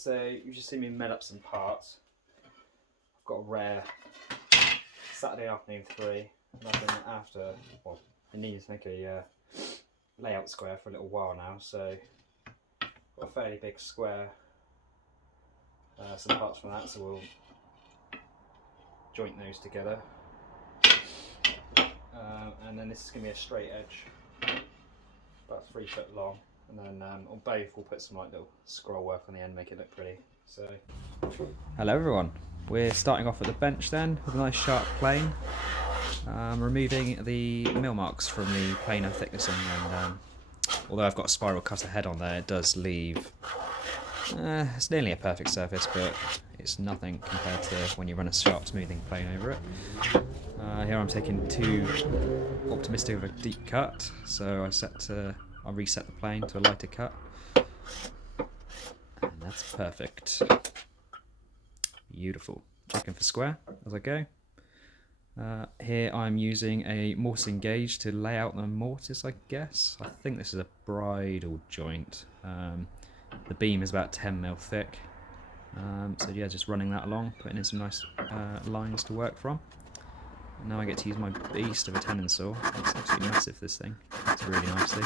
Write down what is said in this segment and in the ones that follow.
So you just see me mill up some parts. I've got a rare Saturday afternoon 3, and I've been after, well, I needed to make a layout square for a little while now, so got a fairly big square, some parts from that, so we'll joint those together. And then this is going to be a straight edge, about 3 foot long, and then on both we'll put some like little scroll work on the end, make it look pretty. So, hello everyone, we're starting off at the bench then with a nice sharp plane, removing the mill marks from the planer thicknessing, and although I've got a spiral cutter head on there, it does leave, it's nearly a perfect surface, but it's nothing compared to when you run a sharp smoothing plane over it. Here I'm taking too optimistic of a deep cut, so I'll reset the plane to a lighter cut, and that's perfect. Beautiful. Checking for square as I go. Here I'm using a mortising gauge to lay out the mortise, I guess. I think this is a bridle joint. The beam is about 10mm thick. So yeah, just running that along, putting in some nice lines to work from. Now I get to use my beast of a tenon saw. It's absolutely massive, this thing. It's really nicely.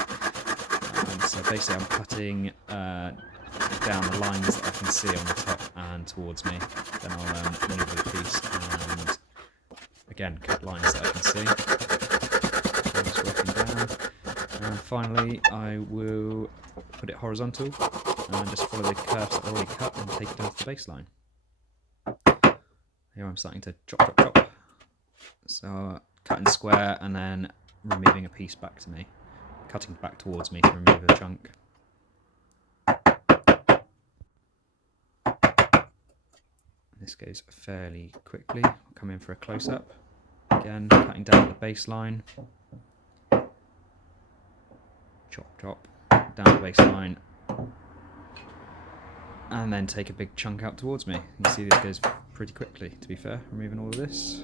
So basically I'm cutting down the lines that I can see on the top and towards me. Then I'll move the piece and again cut lines that I can see. So I'm just working down. And finally I will put it horizontal and just follow the curves that I already cut and take it off the baseline. Here I'm starting to chop, chop, chop. So cutting square and then removing a piece back to me, cutting back towards me to remove a chunk. This goes fairly quickly. I'll come in for a close-up. Again, cutting down the baseline. Chop, chop, down the baseline. And then take a big chunk out towards me. You see this goes pretty quickly, to be fair, removing all of this.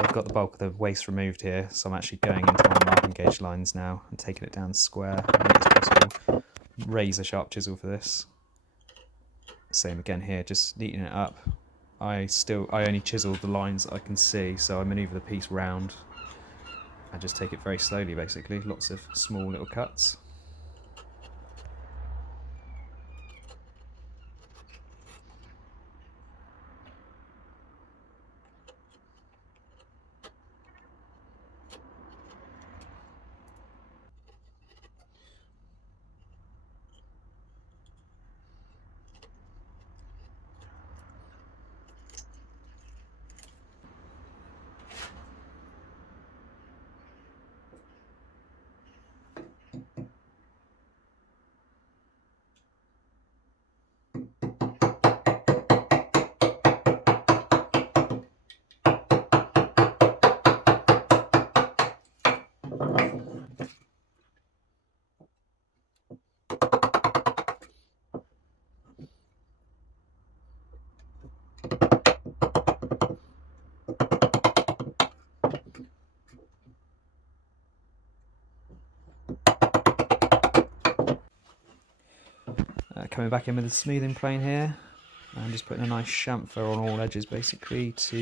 I've got the bulk of the waste removed here, so I'm actually going into my marking gauge lines now and taking it down square as neat as possible. Razor sharp chisel for this. Same again here, just neatening it up. I only chisel the lines that I can see, so I manoeuvre the piece round and just take it very slowly basically, lots of small little cuts. Coming back in with the smoothing plane here, and just putting a nice chamfer on all edges basically so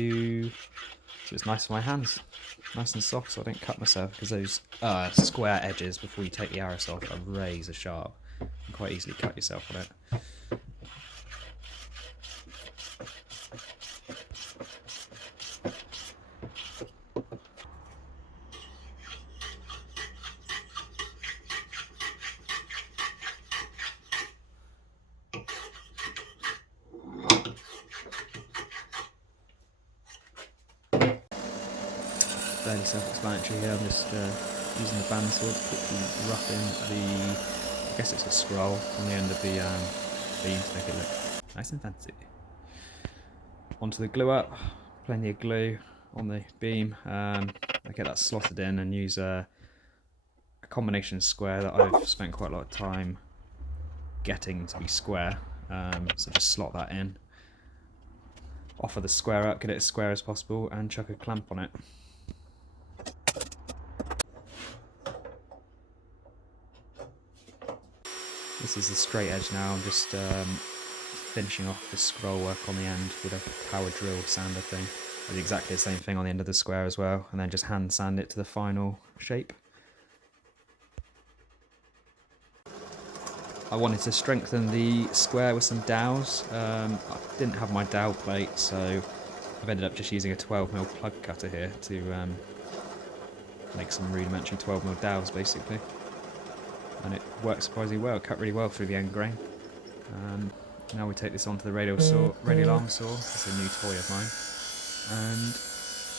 it's nice for my hands, nice and soft, so I don't cut myself, because those square edges before you take the arrows off are razor sharp. You can quite easily cut yourself on it. Fairly self-explanatory here. I'm just using the bandsaw to quickly rough in the, I guess it's a scroll on the end of the beam to make it look nice and fancy. Onto the glue up, plenty of glue on the beam. I get that slotted in and use a combination square that I've spent quite a lot of time getting to be square. So just slot that in, offer the square up, get it as square as possible, and chuck a clamp on it. This is the straight edge now. I'm just finishing off the scroll work on the end with a power drill sander thing. I did exactly the same thing on the end of the square as well, and then just hand sand it to the final shape. I wanted to strengthen the square with some dowels. I didn't have my dowel plate, so I've ended up just using a 12mm plug cutter here to make some rudimentary 12mm dowels basically. And it works surprisingly well, it cut really well through the end grain. Now we take this onto the radial arm saw, it's a new toy of mine, and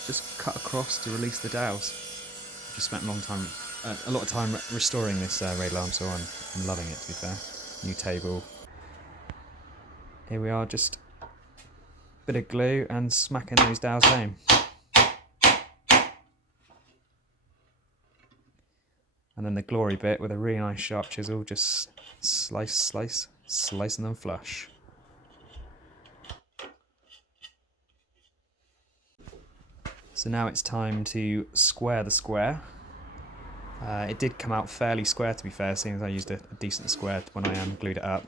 just cut across to release the dowels. Just spent a lot of time restoring this radial arm saw, and I'm loving it, to be fair. New table. Here we are, just a bit of glue and smacking those dowels home. And then the glory bit with a really nice sharp chisel, just slicing them flush. So now it's time to square the square. It did come out fairly square, to be fair, seeing as I used a decent square when I glued it up.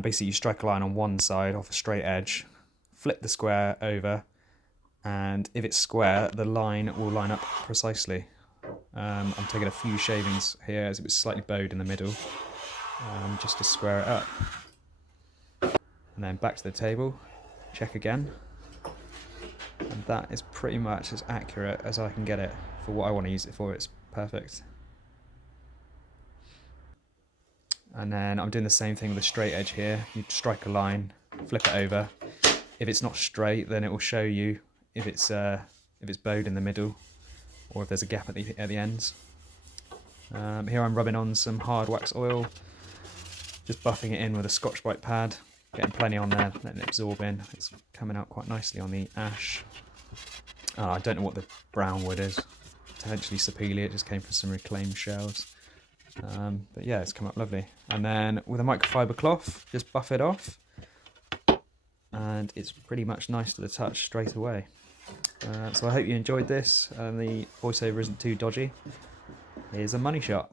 Basically you strike a line on one side off a straight edge, flip the square over, and if it's square the line will line up precisely. I'm taking a few shavings here as it was slightly bowed in the middle, just to square it up. And then back to the table, check again. And that is pretty much as accurate as I can get it for what I want to use it for. It's perfect. And then I'm doing the same thing with the straight edge here. You strike a line, flip it over. If it's not straight, then it will show you if it's bowed in the middle, or if there's a gap at the ends. Here I'm rubbing on some hard wax oil, just buffing it in with a Scotch-Brite pad, getting plenty on there, letting it absorb in. It's coming out quite nicely on the ash. I don't know what the brown wood is, potentially sapele, it just came from some reclaimed shells. But yeah, it's come up lovely. And then with a microfiber cloth, just buff it off, and it's pretty much nice to the touch straight away. So I hope you enjoyed this, and the voiceover isn't too dodgy. Here's a money shot.